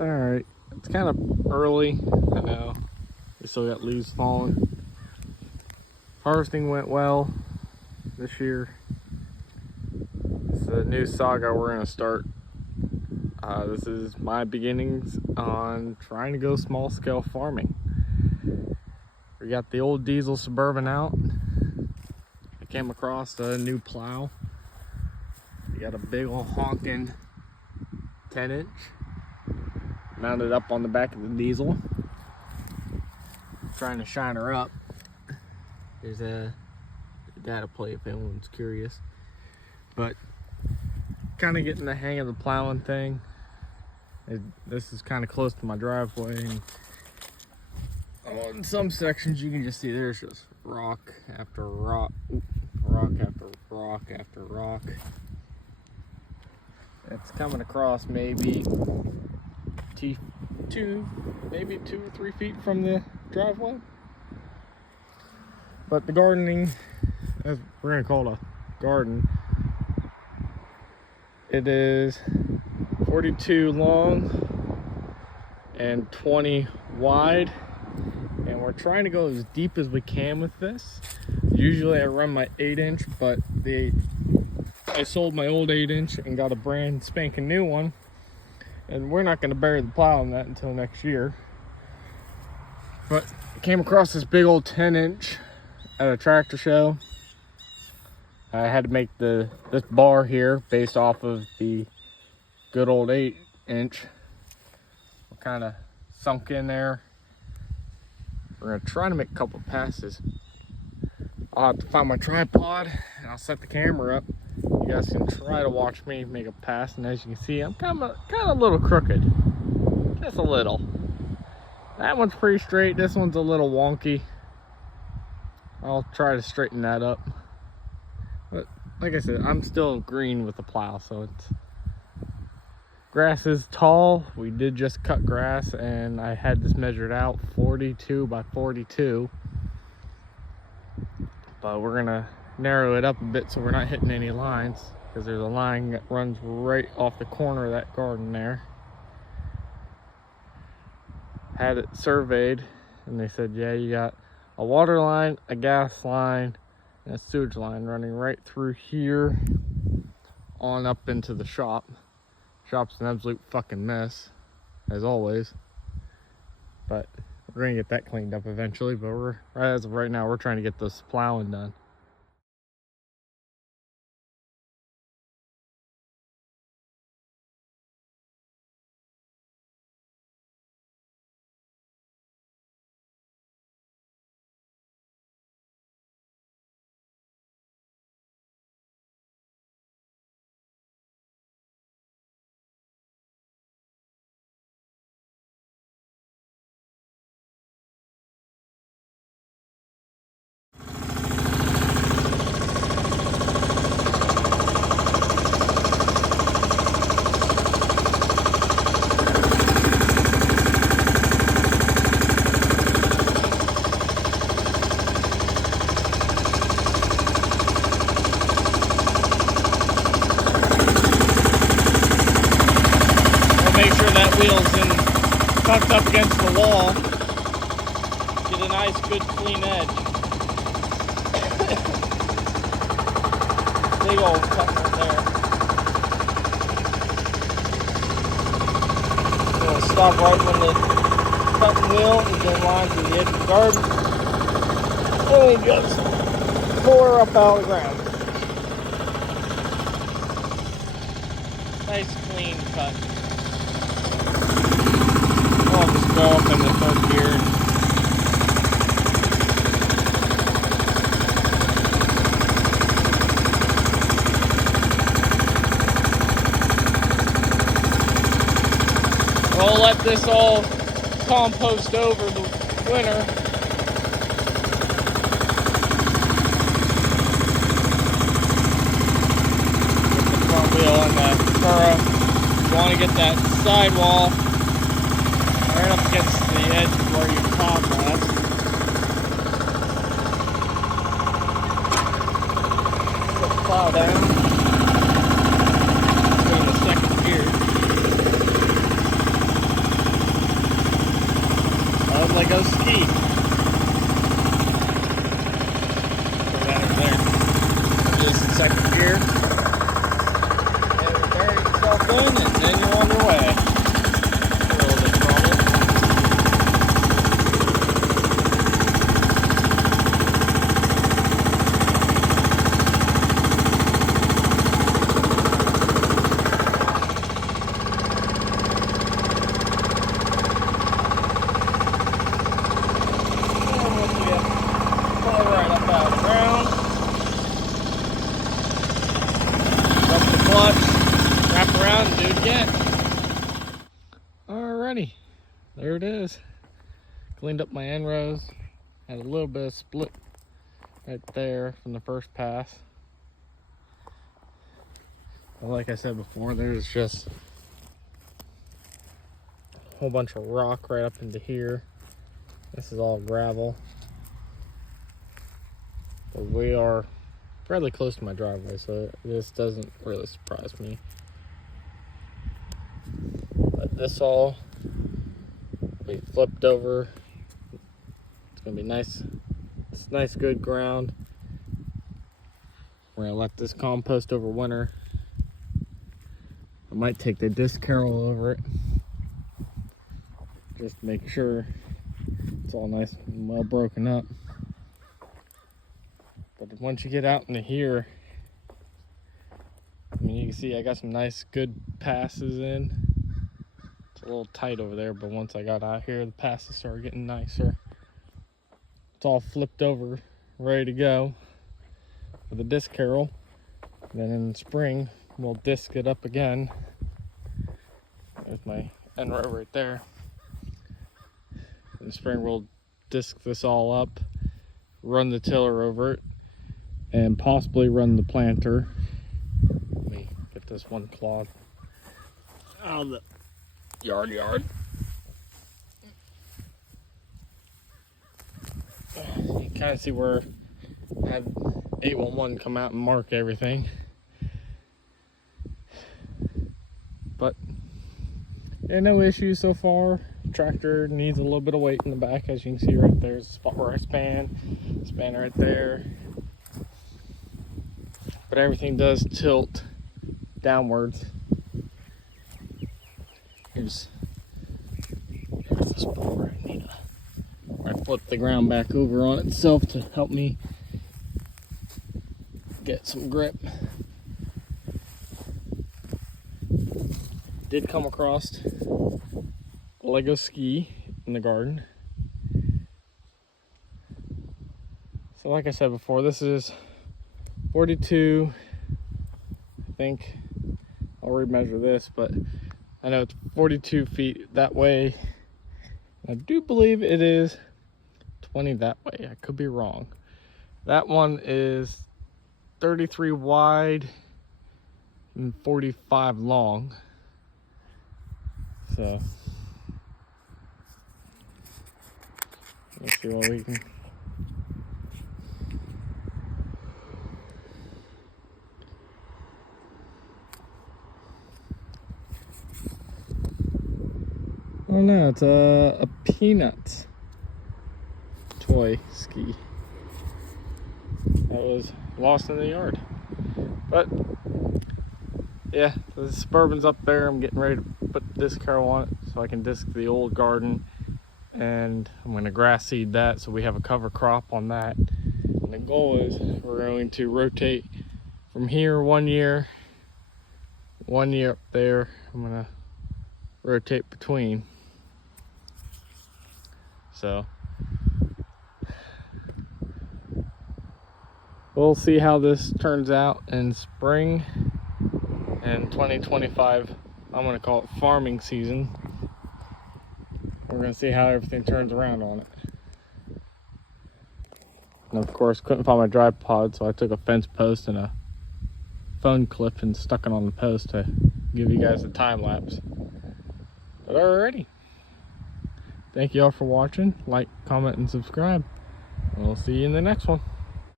Alright, it's kind of early, I know. We still got leaves falling. Harvesting went well this year. It's a new saga we're going to start. This is my beginnings on trying to go small scale farming. We got the old diesel Suburban out. I came across a new plow. We got a big old honking 10-inch mounted up on the back of the diesel. Trying to shine her up. There's a data plate if anyone's curious. But kind of getting the hang of the plowing thing. This is kind of close to my driveway, and in some sections you can just see there's just rock after rock, rock after rock after rock. It's coming across maybe 2 or 3 feet from the driveway. But the gardening, as we're gonna call it a garden, it is 42 long and 20 wide, and we're trying to go as deep as we can with this. Usually I run my 8-inch, but I sold my old 8-inch and got a brand spanking new one, and we're not going to bury the plow on that until next year. But I came across this big old 10-inch at a tractor show. I had to make this bar here based off of the good old 8-inch. We're kind of sunk in there. We're going to try to make a couple passes. I'll have to find my tripod and I'll set the camera up. You guys can try to watch me make a pass, and as you can see, I'm kind of a little crooked. Just a little. That one's pretty straight. This one's a little wonky. I'll try to straighten that up. But like I said, I'm still green with the plow, so it's grass is tall. We did just cut grass, and I had this measured out 42 by 42. But we're gonna narrow it up a bit so we're not hitting any lines, because there's a line that runs right off the corner of that garden there. Had it surveyed, and they said, yeah, you got a water line, a gas line, and a sewage line running right through here on up into the shop. Shop's an absolute fucking mess, as always. But we're gonna get that cleaned up eventually, but as of right now, we're trying to get this plowing done. Make sure that wheel's tucked up against the wall. Get a nice, good, clean edge. Big old cut right there. Gonna stop right when the cutting wheel is in line to the edge of the garden. And we just pull her up out of the ground. Nice, clean cut. I'll just go up in the third gear. We'll let this all compost over the winter. Get the front wheel in that furrow. You want to get that sidewall right up against the edge of where your plow rests. Put the plow down. Go in the second gear. Lego ski. Put that over there. This is second gear. And bury yourself in, and then you're on your way. A little bit throttle. Right up out of the ground. Up the clutch, wrap around and do it again. Alrighty, there it is. Cleaned up my end rows. Had a little bit of split right there from the first pass. But like I said before, there's just a whole bunch of rock right up into here. This is all gravel. But we are fairly close to my driveway, so this doesn't really surprise me. But this all will be flipped over. It's gonna be nice. It's nice, good ground. We're gonna let this compost over winter. I might take the disc carrel over it, just to make sure it's all nice and well broken up. But once you get out into here, I mean, you can see I got some nice, good passes in. It's a little tight over there, but once I got out here, the passes started getting nicer. It's all flipped over, ready to go with the disc carrel. Then in the spring, we'll disc it up again. There's my end row right there. In the spring, we'll disc this all up, run the tiller over it, and possibly run the planter. Let me get this one clod out of the yard. You can kind of see where I had 811 come out and mark everything. But yeah, no issues so far. Tractor needs a little bit of weight in the back, as you can see right there. There's a spot where I span right there. But everything does tilt downwards. Here's the spot where I flip the ground back over on itself to help me get some grip. Did come across a Lego ski in the garden. So like I said before, this is 42, I think. I'll remeasure this, but I know it's 42 feet that way. I do believe it is 20 that way. I could be wrong. That one is 33 wide and 45 long. So let's see what we can. Oh no, it's a peanut toy ski that was lost in the yard. But yeah, the Suburban's up there. I'm getting ready to put disc carrel on it so I can disc the old garden, and I'm going to grass seed that so we have a cover crop on that. And the goal is we're going to rotate from here 1 year, 1 year up there. I'm going to rotate between. So we'll see how this turns out in spring and 2025. I'm going to call it farming season. We're going to see how everything turns around on it. And of course, couldn't find my tripod, so I took a fence post and a phone clip and stuck it on the post to give you guys a time lapse. But alrighty. Thank you all for watching. Like, comment, and subscribe. We'll see you in the next one.